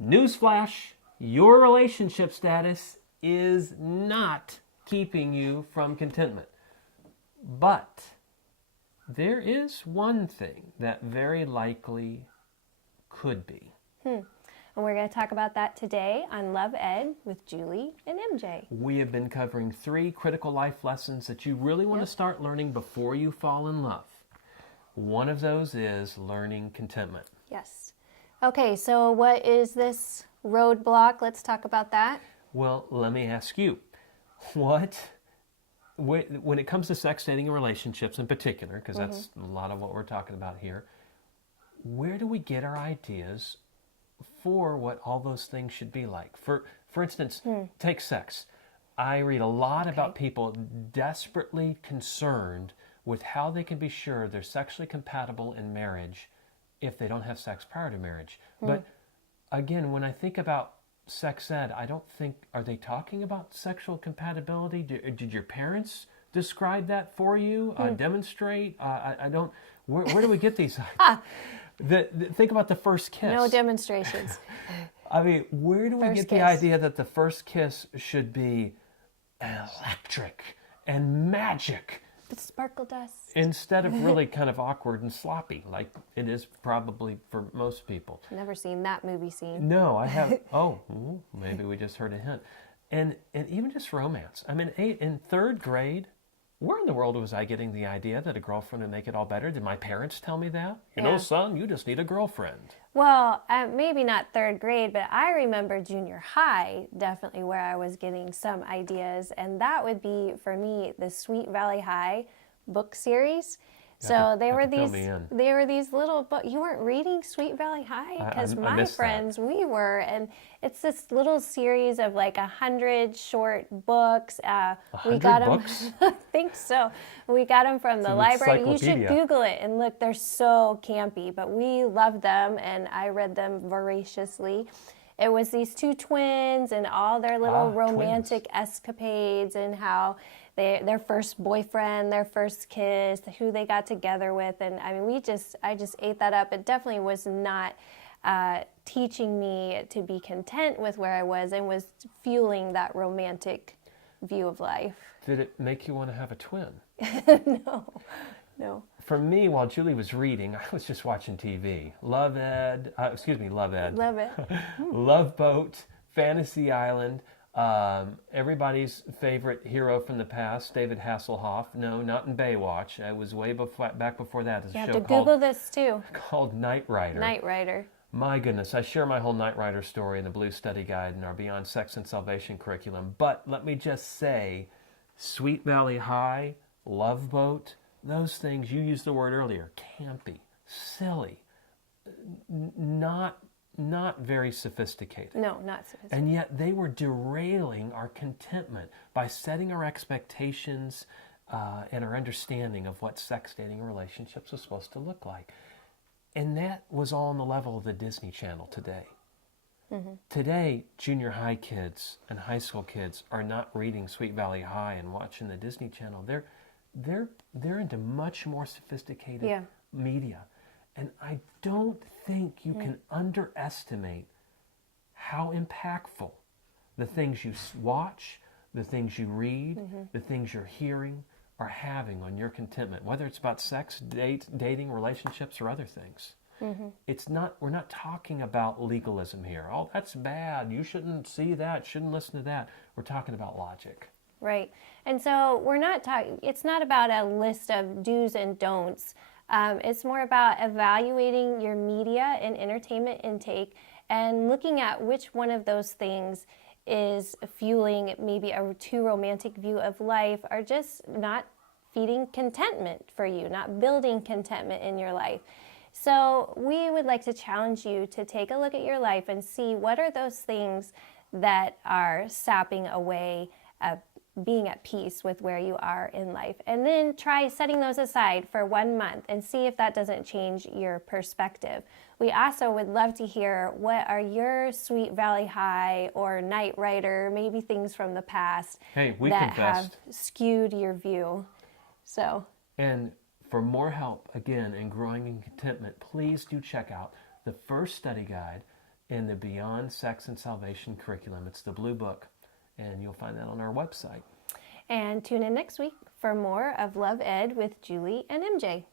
Newsflash, your relationship status is not keeping you from contentment. But there is one thing that very likely could be. And we're going to talk about that today on Love Ed with Julie and MJ. We have been covering 3 critical life lessons that you really want to start learning before you fall in love. One of those is learning contentment. Yes. Okay, so what is this roadblock? Let's talk about that. Well, let me ask you, when it comes to sex, dating, and relationships in particular, because that's a lot of what we're talking about here, where do we get our ideas for what all those things should be like? For instance, take sex. I read a lot about people desperately concerned with how they can be sure they're sexually compatible in marriage if they don't have sex prior to marriage. But again, when I think about sex ed, I don't think, are they talking about sexual compatibility? Did your parents describe that for you? Demonstrate? I don't, where do we get these? Think about the first kiss. No demonstrations. I mean, where do we get the idea that the first kiss should be electric and magic? But sparkle dust. Instead of really kind of awkward and sloppy, like it is probably for most people. Never seen that movie scene. No, I have. Maybe we just heard a hint. And even just romance. I mean, in 3rd grade, where in the world was I getting the idea that a girlfriend would make it all better? Did my parents tell me that? You know, son, you just need a girlfriend. Well, maybe not 3rd grade, but I remember junior high, definitely where I was getting some ideas. And that would be, for me, the Sweet Valley High book series. So they were these little books. You weren't reading Sweet Valley High? Because my friends, we were. And it's this little series of like 100 short books. 100 books? I think so. We got them from the library. You should Google it and look. They're so campy, but we loved them, and I read them voraciously. It was these 2 twins and all their little romantic escapades, and how their first boyfriend, their first kiss, who they got together with. And I mean, I just ate that up. It definitely was not teaching me to be content with where I was, and was fueling that romantic view of life. Did it make you want to have a twin? No. For me, while Julie was reading, I was just watching TV. Love Ed. Love it. Love Boat, Fantasy Island. Everybody's favorite hero from the past, David Hasselhoff. No, not in Baywatch. It was way back before that. You have to Google this too. Called Knight Rider. Knight Rider. My goodness, I share my whole Knight Rider story in the Blue Study Guide in our Beyond Sex and Salvation curriculum. But let me just say, Sweet Valley High, Love Boat, those things, you used the word earlier, campy, silly, not very sophisticated. No, not sophisticated. And yet they were derailing our contentment by setting our expectations and our understanding of what sex, dating, and relationships was supposed to look like. And that was all on the level of the Disney Channel today. Today, junior high kids and high school kids are not reading Sweet Valley High and watching the Disney Channel. They're into much more sophisticated media. And I don't think you can underestimate how impactful the things you watch, the things you read, the things you're hearing are having on your contentment, whether it's about sex, dating, relationships, or other things. We're not talking about legalism here. Oh, that's bad. You shouldn't see that, shouldn't listen to that. We're talking about logic. Right. And so we're not talking, it's not about a list of do's and don'ts. It's more about evaluating your media and entertainment intake and looking at which one of those things is fueling maybe a too romantic view of life, or just not feeding contentment for you, not building contentment in your life. So we would like to challenge you to take a look at your life and see what are those things that are sapping away being at peace with where you are in life. And then try setting those aside for 1 month and see if that doesn't change your perspective. We also would love to hear, what are your Sweet Valley High or Knight Rider, maybe things from the past that have skewed your view. And for more help, again, in growing in contentment, please do check out the first study guide in the Beyond Sex and Salvation curriculum. It's the Blue Book, and you'll find that on our website. And tune in next week for more of Love Ed with Julie and MJ.